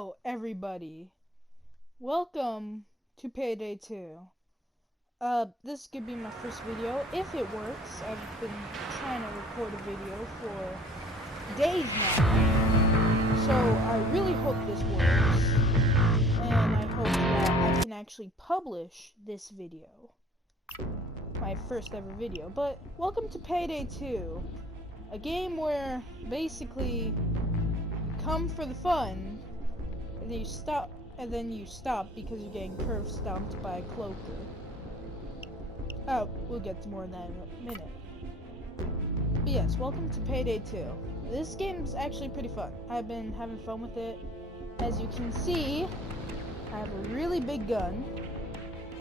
Hello, everybody. Welcome to Payday 2. This could be my first video, if it works. I've been trying to record a video for days now. So, I really hope this works. And I hope that I can actually publish this video. My first ever video. But, welcome to Payday 2. A game where, basically, you come for the fun, and then you stop because you're getting curve stomped by a cloaker. Oh, we'll get to more of that in a minute. But yes, welcome to Payday 2. This game's actually pretty fun. I've been having fun with it. As you can see, I have a really big gun.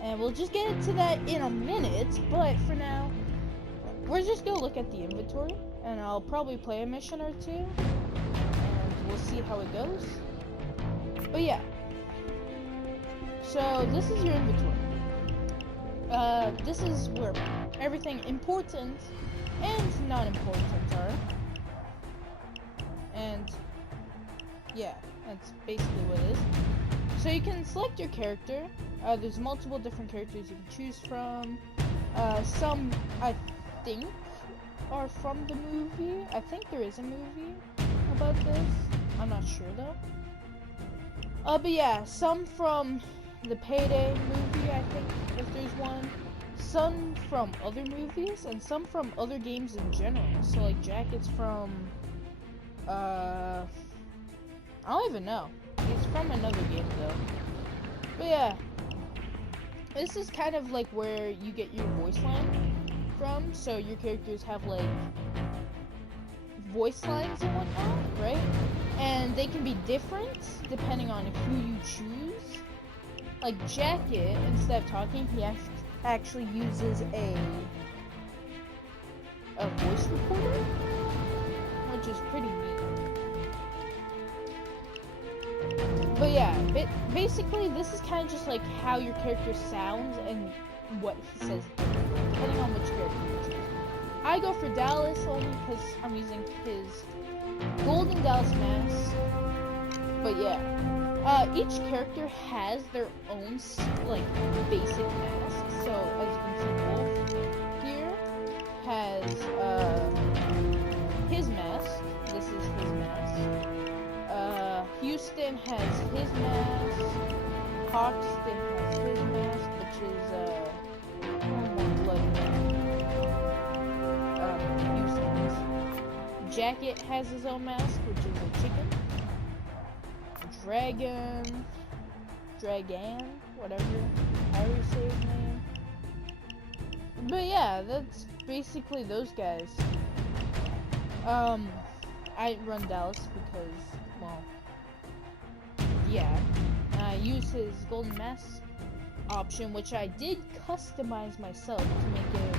And we'll just get into that in a minute, but for now, we're just gonna look at the inventory, and I'll probably play a mission or two, and we'll see how it goes. But yeah, so this is your inventory. This is where everything important and not important are. And yeah, that's basically what it is. So you can select your character. There's multiple different characters you can choose from. Some, I think, are from the movie. I think there is a movie about this. I'm not sure though. But yeah, some from the Payday movie, I think, if there's one. Some from other movies, and some from other games in general. So like Jacket's from, I don't even know. He's from another game though. But yeah, this is kind of like where you get your voice line from. So your characters have like voice lines and whatnot, right? And they can be different depending on who you choose. Like Jacket, instead of talking, he actually uses a voice recorder, which is pretty neat. But yeah, basically this is kind of just like how your character sounds and what he says, depending on which character you choose. I go for Dallas only because I'm using his golden Dallas mask. But yeah, each character has their own like basic mask. So as you can see, Wolf here has his mask. This is his mask. Houston has his mask. Hoxton has his mask, which is Houston's. Jacket has his own mask, which is a chicken. Dragan, whatever, however you say his name. But yeah, that's basically those guys. I run Dallas because, well, yeah, I use his golden mask option, which I did customize myself to make it,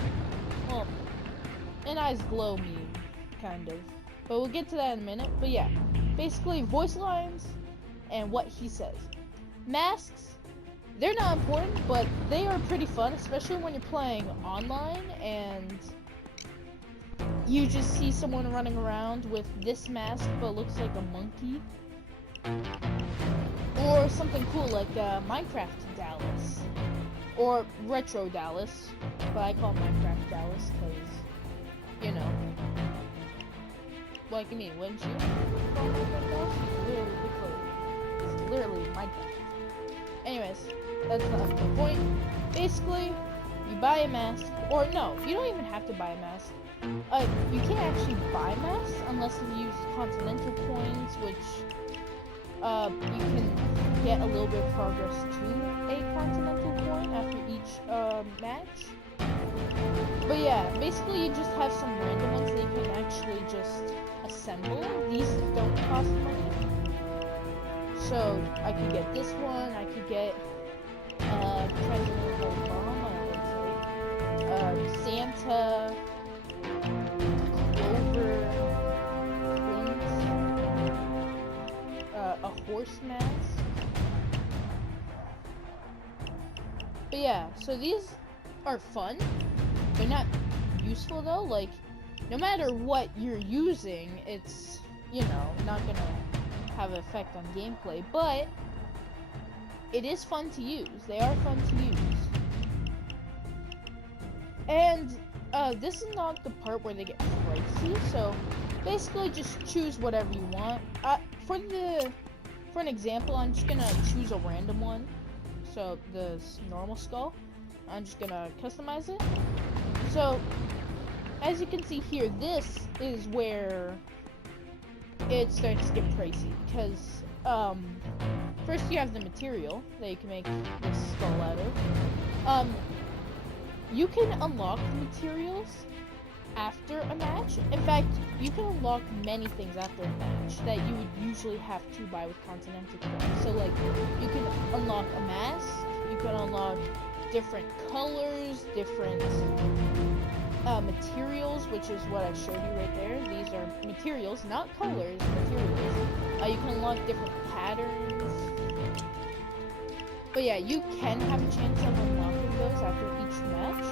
well, an eyes glow meme, kind of. But we'll get to that in a minute. But yeah, basically voice lines and what he says. Masks, they're not important, but they are pretty fun, especially when you're playing online and you just see someone running around with this mask but looks like a monkey. Or something cool like Minecraft Dallas. Or Retro Dallas, but I call Minecraft Dallas because, you know, like me, wouldn't you? Call Minecraft Dallas? It's literally Minecraft. Anyways, that's not the point. Basically, you buy a mask, or no, you don't even have to buy a mask. You can't actually buy masks unless you use Continental points, which you can get a little bit of progress to a Continental point after each match. But yeah, basically you just have some random ones that you can actually just assemble. These don't cost money. So I could get this one, I could get President Obama, Santa, Clover, Clint, a horse mask. But yeah, so these are fun. They're not useful though. Like, no matter what you're using, it's, you know, not gonna have an effect on gameplay, but it is fun to use. They are fun to use. And this is not the part where they get pricey, so basically just choose whatever you want. For an example, I'm just gonna choose a random one. So the normal skull, I'm just gonna customize it. So as you can see here, this is where it starts to get pricey, because first you have the material that you can make this skull out of. You can unlock materials after a match. In fact, you can unlock many things after a match that you would usually have to buy with Continental coins. So like, you can unlock a mask, you can unlock different colors, different materials, which is what I showed you right there. These are materials, not colors, materials. You can unlock different patterns. But yeah, you can have a chance of unlocking those after each match.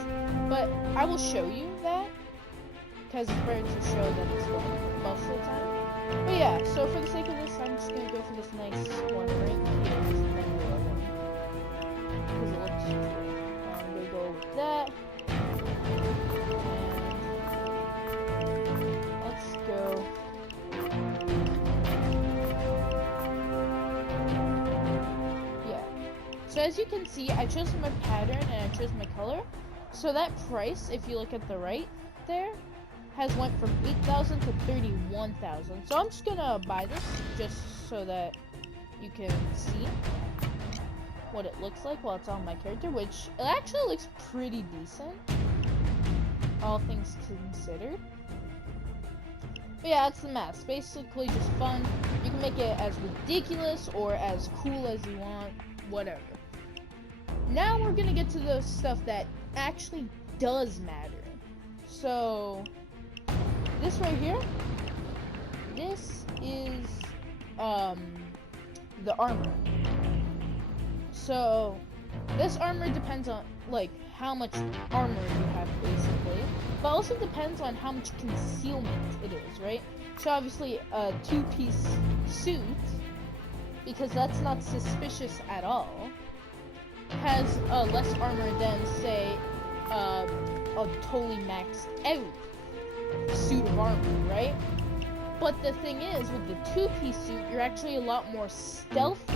But I will show you that, because it's better to show than explain most of the time. But yeah, so for the sake of this, I'm just gonna go for this nice one right here. This regular one, because it looks cool. I'm gonna go with that. And let's go. Yeah. So as you can see, I chose my pattern and I chose my color. So that price, if you look at the right there, has went from 8,000 to 31,000. So I'm just gonna buy this just so that you can see what it looks like while it's on my character, which it actually looks pretty decent, all things considered. But yeah, that's the mask. Basically just fun. You can make it as ridiculous or as cool as you want, whatever. Now we're gonna get to the stuff that actually does matter. So this right here, this is the armor. So this armor depends on like how much armor you have basically, but also depends on how much concealment it is, right? So obviously a two-piece suit, because that's not suspicious at all, has less armor than say a totally maxed out suit of armor, right? But the thing is, with the two-piece suit, you're actually a lot more stealthy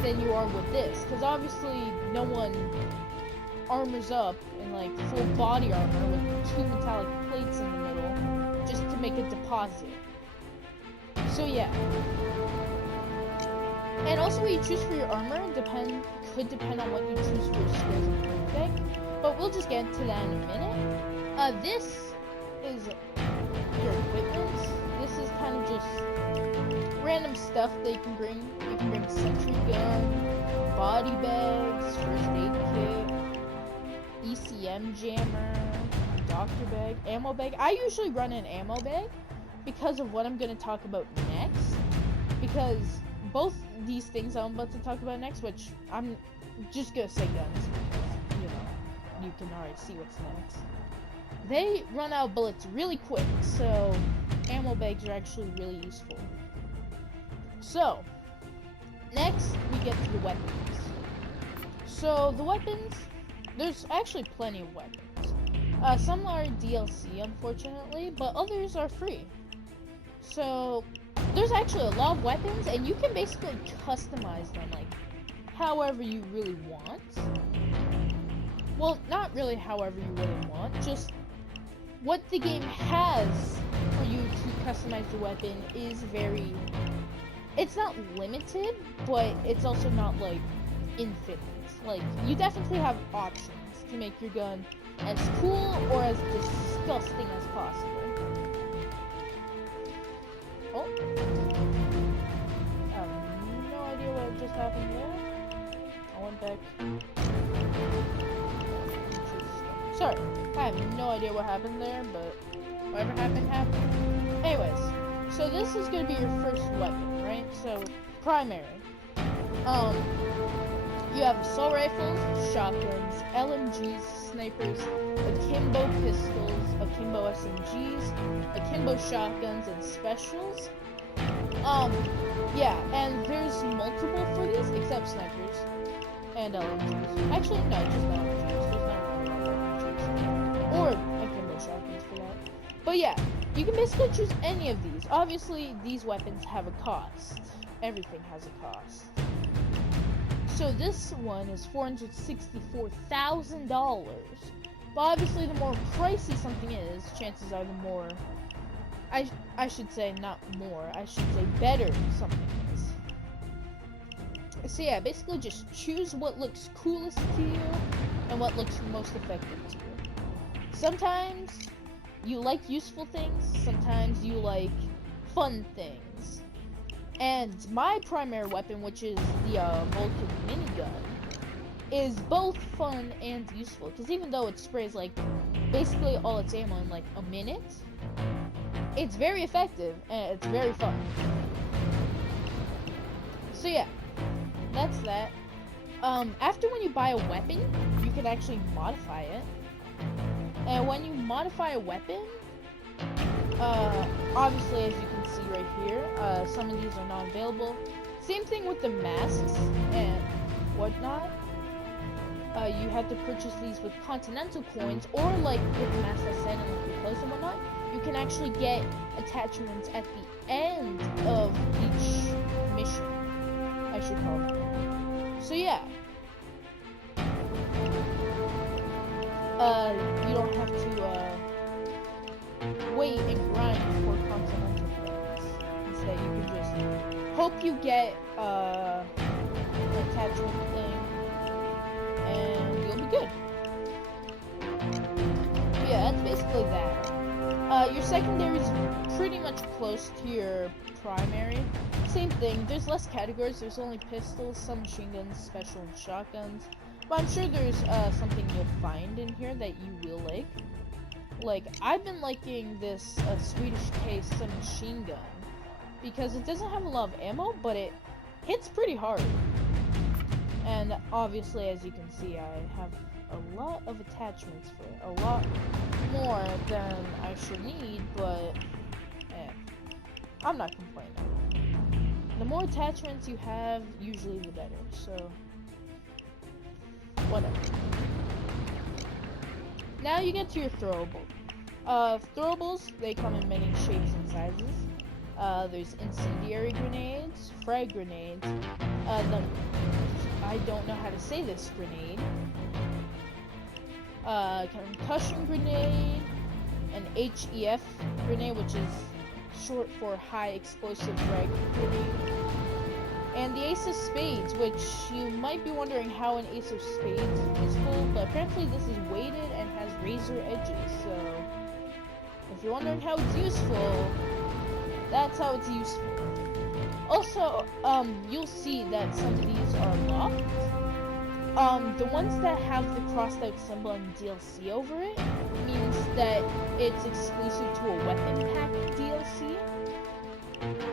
than you are with this, because obviously no one armors up in like full body armor with two metallic plates in the middle just to make a deposit. So yeah. And also what you choose for your armor could depend on what you choose for your skills and everything, but we'll just get into that in a minute. This is your equipment. This is kind of just random stuff that you can bring. You can bring a sentry gun, body bags, first aid kit, ECM jammer, doctor bag, ammo bag. I usually run an ammo bag because of what I'm going to talk about next. Because both these things I'm about to talk about next, which I'm just going to say guns because, you know, you can already see what's next. They run out of bullets really quick, so ammo bags are actually really useful. So, next we get to the weapons. So, the weapons, there's actually plenty of weapons. Some are DLC, unfortunately, but others are free. So, there's actually a lot of weapons, and you can basically customize them, like, however you really want. Well, not really however you really want, just what the game has for you to customize the weapon is very... It's not limited, but it's also not, like, infinite. Like, you definitely have options to make your gun as cool or as disgusting as possible. Oh. I have no idea what just happened there. I went back. Sorry, I have no idea what happened there, but whatever happened, happened. Anyways, so this is going to be your first weapon, right? So, primary. You have assault rifles, shotguns, LMGs, snipers, akimbo pistols, akimbo SMGs, akimbo shotguns, and specials. Yeah, and there's multiple for these, except snipers and LMGs. Actually, no, just LMGs. There's not really LMGs. Or akimbo shotguns for that. But yeah, you can basically choose any of these. Obviously, these weapons have a cost. Everything has a cost. So this one is $464,000. But obviously, the more pricey something is, chances are the more... I should say not more, I should say better something is. So yeah, basically just choose what looks coolest to you and what looks most effective to you. Sometimes you like useful things, sometimes you like fun things. And my primary weapon, which is the Vulcan minigun, is both fun and useful. Because even though it sprays like basically all its ammo in like a minute, it's very effective and it's very fun. So yeah, that's that. After when you buy a weapon, you can actually modify it. And when you modify a weapon, obviously as you can see right here, some of these are not available. Same thing with the masks and whatnot. You have to purchase these with continental coins, or like with the masks I said and like the clothes and whatnot. You can actually get attachments at the end of each mission, I should call it. So yeah. You don't have to wait and grind for continental coins. Instead, you can just hope you get an attachment thing, and you'll be good. But yeah, that's basically that. Your secondary is pretty much close to your primary. Same thing, there's less categories, there's only pistols, some machine guns, special and shotguns. But I'm sure there's something you'll find in here that you will like. Like, I've been liking this Swedish case submachine gun because it doesn't have a lot of ammo, but it hits pretty hard. And obviously, as you can see, I have a lot of attachments for it. A lot more than I should need, but I'm not complaining. The more attachments you have, usually the better, so whatever. Now you get to your throwables. Throwables, they come in many shapes and sizes. There's incendiary grenades, frag grenades, I don't know how to say this grenade, concussion grenade, an HEF grenade, which is short for high explosive frag grenade, and the Ace of Spades, which you might be wondering how an Ace of Spades is useful, but apparently this is weighted and has razor edges, so if you're wondering how it's useful, that's how it's useful. Also, you'll see that some of these are locked. The ones that have the crossed out symbol and DLC over it means that it's exclusive to a weapon pack DLC,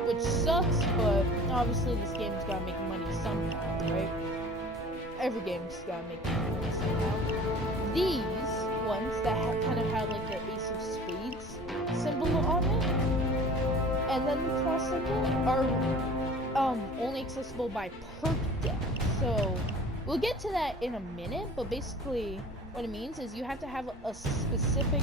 which sucks, but obviously this game's gotta make money somehow, right? Every game's gotta make money somehow. These ones that kind of have like the Ace of Spades symbol on it, and then the cross symbol are only accessible by perk deck. So we'll get to that in a minute, but basically what it means is you have to have a specific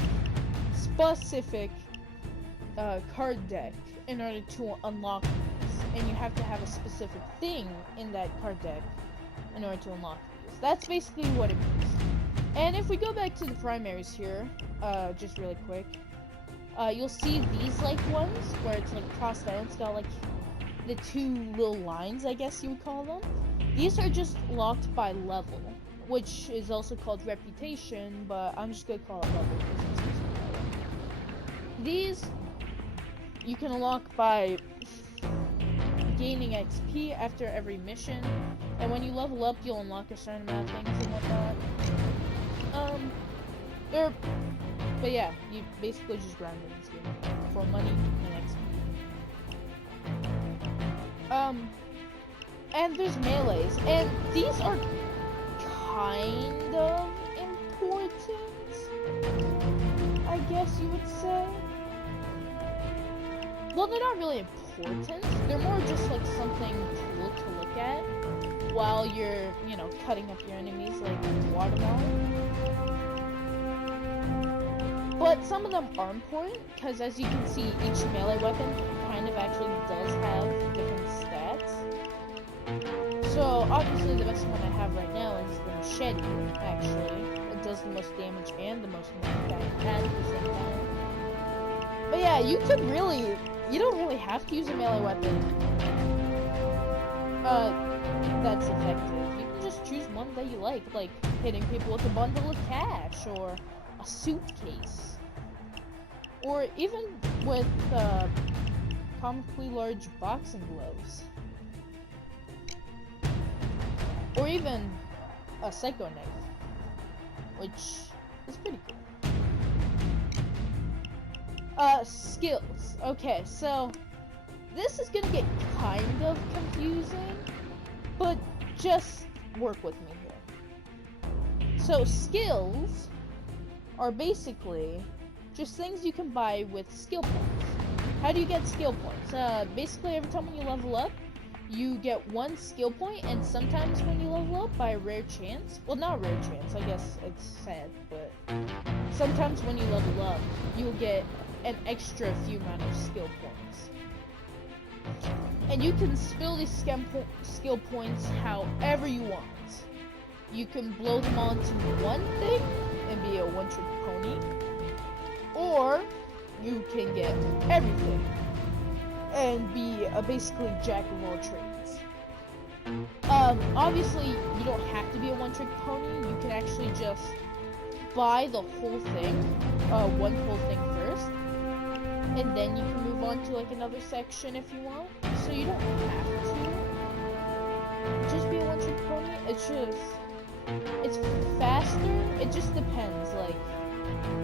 card deck in order to unlock these, and you have to have a specific thing in that card deck in order to unlock these. That's basically what it means. And if we go back to the primaries here, just really quick, you'll see these like ones where it's like crossed out. It's got like the two little lines, I guess you would call them. These are just locked by level, which is also called reputation, but I'm just gonna call it level because it's easier that way. These you can unlock by gaining XP after every mission, and when you level up, you'll unlock a certain amount of things and whatnot. But yeah, you basically just grind in this game for money and XP. And there's melees, and these are kind of important, I guess you would say. Well, they're not really important. important. They're more just like something cool to look at while you're, you know, cutting up your enemies like watermelon. But some of them are important, because as you can see, each melee weapon kind of actually does have different stats. So, obviously the best one I have right now is the machete, actually. It does the most damage and the most attack at the same time. But yeah, you don't really have to use a melee weapon that's effective. You can just choose one that you like hitting people with a bundle of cash, or a suitcase, or even with comically large boxing gloves, or even a psycho knife, which is pretty cool. Skills. Okay, so this is gonna get kind of confusing, but just work with me here. So skills are basically just things you can buy with skill points. How do you get skill points? Basically every time when you level up, you get 1 skill point, and sometimes when you level up, by a rare chance, well, not rare chance, I guess it's sad, but sometimes when you level up, you'll get an extra few amount of skill points. And you can spill these skill points however you want. You can blow them all into one thing and be a one-trick pony, or you can get everything and be basically jack of all trades. Obviously, you don't have to be a one-trick pony. You can actually just buy the whole thing, one whole thing first, and then you can move on to like another section if you want. So you don't have to just be a one-trick pony. It's faster. It just depends, like,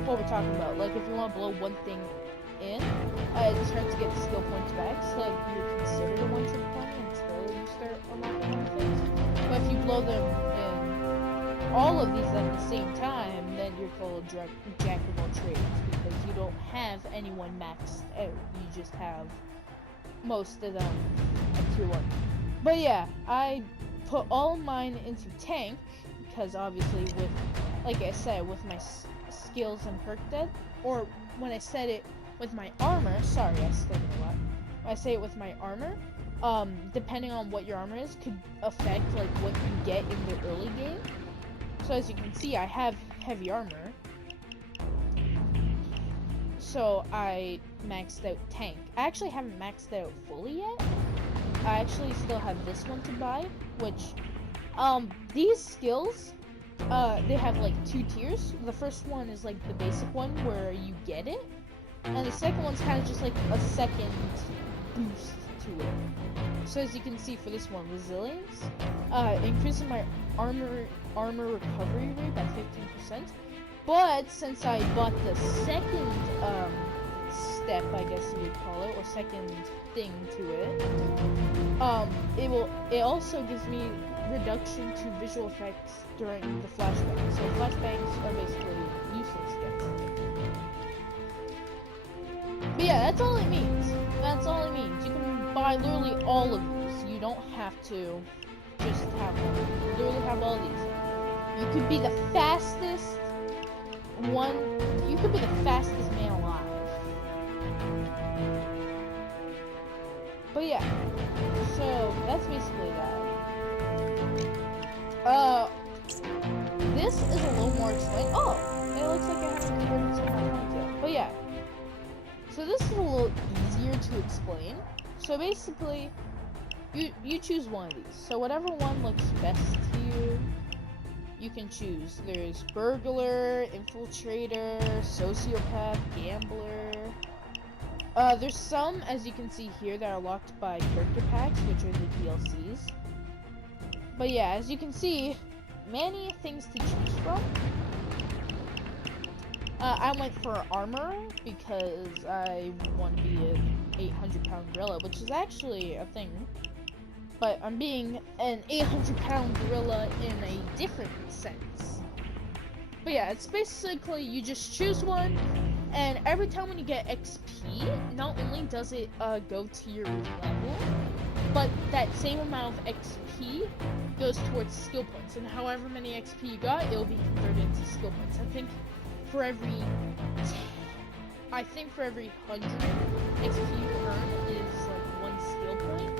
what we're talking about. Like, if you want to blow one thing in, it's hard to get the skill points back, so you're considered a one-trick pony until you start unlocking other things. But if you blow them in all of these at the same time, then you're called jack of all trades, because you don't have anyone maxed out. You just have most of them at tier 1. But yeah, I put all of mine into tank, because obviously with, like I said, with my skills and perk dead, or when I said it with my armor, sorry, I stuttered a lot. When I say it with my armor, depending on what your armor is, could affect like what you get in the early game. So as you can see, I have heavy armor, so I maxed out tank. I actually haven't maxed out fully yet. I actually still have this one to buy, which, these skills, they have like 2 tiers. The first one is like the basic one where you get it, and the second one's kind of just like a second boost to it. So as you can see for this one, resilience, increasing my armor recovery rate by 15%. But since I bought the second step, I guess you would call it, or second thing to it, it also gives me reduction to visual effects during the flashbang. So flashbangs are basically useless against it. But yeah, that's all it means. That's all it means. You can buy literally all of these. You don't have to just have one. You literally have all these. You could be the fastest one. You could be the fastest man alive. But yeah, so that's basically that. This is a little more explained. Oh, it looks like I haven't converted some of my points yet. But yeah, so this is a little easier to explain. So basically, you choose one of these. So whatever one looks best to you, you can choose. There's burglar, infiltrator, sociopath, gambler. There's some, as you can see here, that are locked by character packs, which are the DLCs. But yeah, as you can see, many things to choose from. I went for armor because I want to be an 800-pound gorilla, which is actually a thing. But I'm being an 800-pound gorilla in a different sense. But yeah, it's basically you just choose one, And every time when you get XP, not only does it go to your level, but that same amount of XP goes towards skill points. And however many XP you got, it'll be converted into skill points. I think for every 100 XP you earn is like 1 skill point.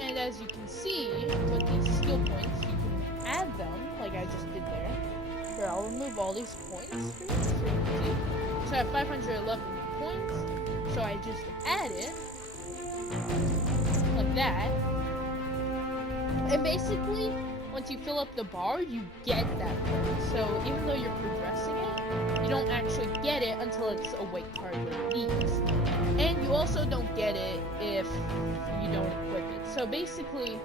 And as you can see, with these skill points, you can add them, like I just did there. Here, I'll remove all these points for you, so you can see. So I have 511 points, so I just add it, like that. And basically, once you fill up the bar, you get that point. So even though you're progressing it, you don't actually get it until it's a weight card like these. And you also don't get it if you don't equip it. So basically,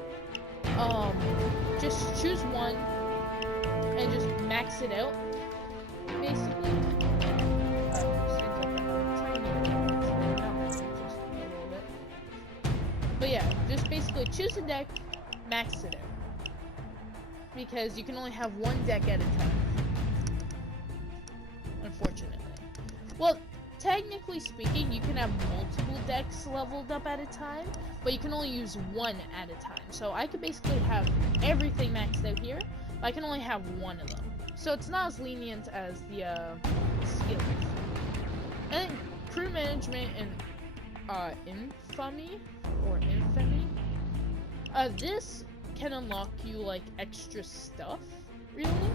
just choose one and just max it out. Basically, but yeah, just basically choose a deck, max it out. Because you can only have one deck at a time. Unfortunately. Well, technically speaking, you can have multiple decks leveled up at a time, but you can only use one at a time. So I could basically have everything maxed out here, but I can only have one of them. So it's not as lenient as the skills. And then crew management and infamy. This can unlock you like extra stuff, really.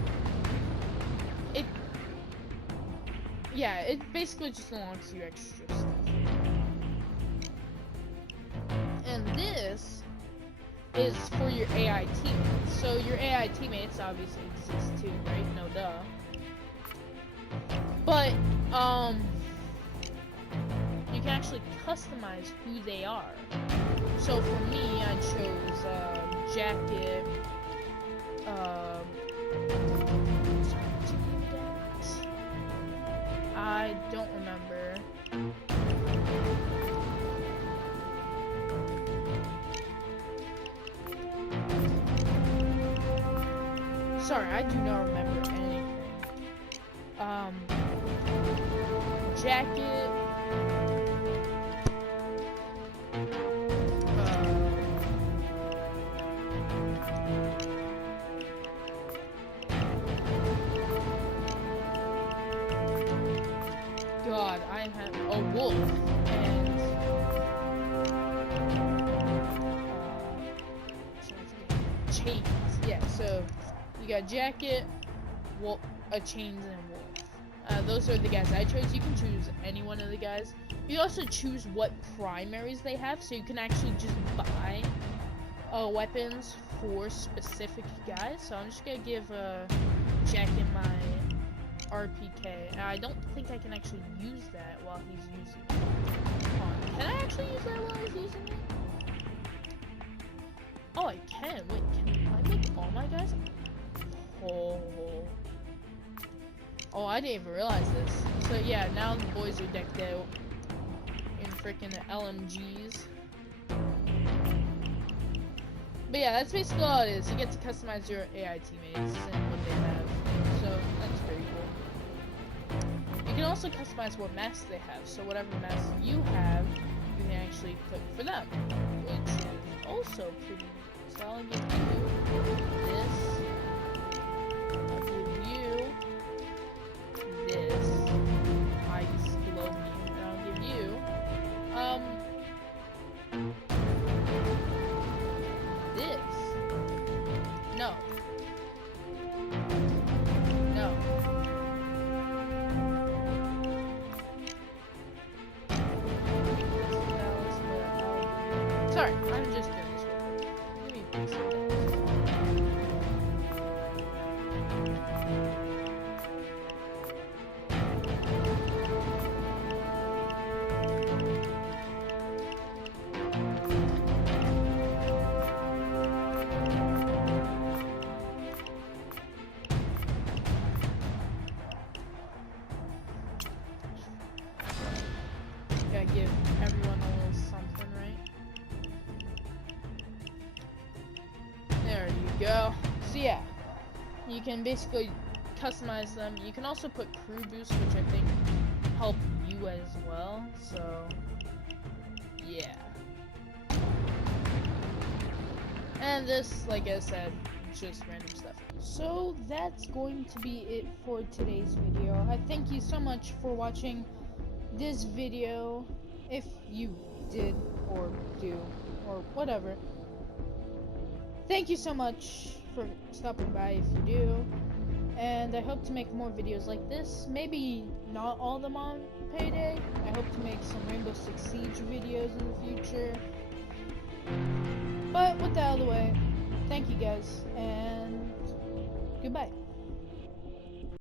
It basically just unlocks you extra stuff. And this is for your AI teammates. So your AI teammates obviously exist too, right? No duh. But you can actually customize who they are. So for me, I chose Jacket. I don't remember. Sorry, I do not remember anything. Jacket. God, I have a wolf and chains. Yeah, so you got Jacket, wolf, chains, and wolf. Those are the guys I chose. You can choose any one of the guys. You also choose what primaries they have, so you can actually just buy weapons for specific guys. So I'm just gonna give Jacket my RPK. I don't think I can actually use that while he's using it. Can I actually use that while he's using it? Oh, I can. Wait, can I make all my guys? Oh, I didn't even realize this. So yeah, now the boys are decked out in freaking LMGs. But yeah, that's basically all it is. You get to customize your AI teammates and what they have. So that's pretty cool. You can also customize what masks they have. So whatever mask you have, you can actually put for them, which is also pretty neat. So I'll give you this. I'll give you this. Ice glow me. And I'll give you this. No. Sorry, I'm just doing this real quick. Let me fix it. Gotta give everyone a little something, right? There you go. So yeah, you can basically customize them. You can also put crew boost, which I think help you as well. So yeah. And this, like I said, just random stuff. So that's going to be it for today's video. I thank you so much for watching this video, if you did or do or whatever. Thank you so much for stopping by if you do, and I hope to make more videos like this. Maybe not all of them on Payday. I hope to make some Rainbow Six Siege videos in the future. But with that out of the way, thank you guys, and goodbye.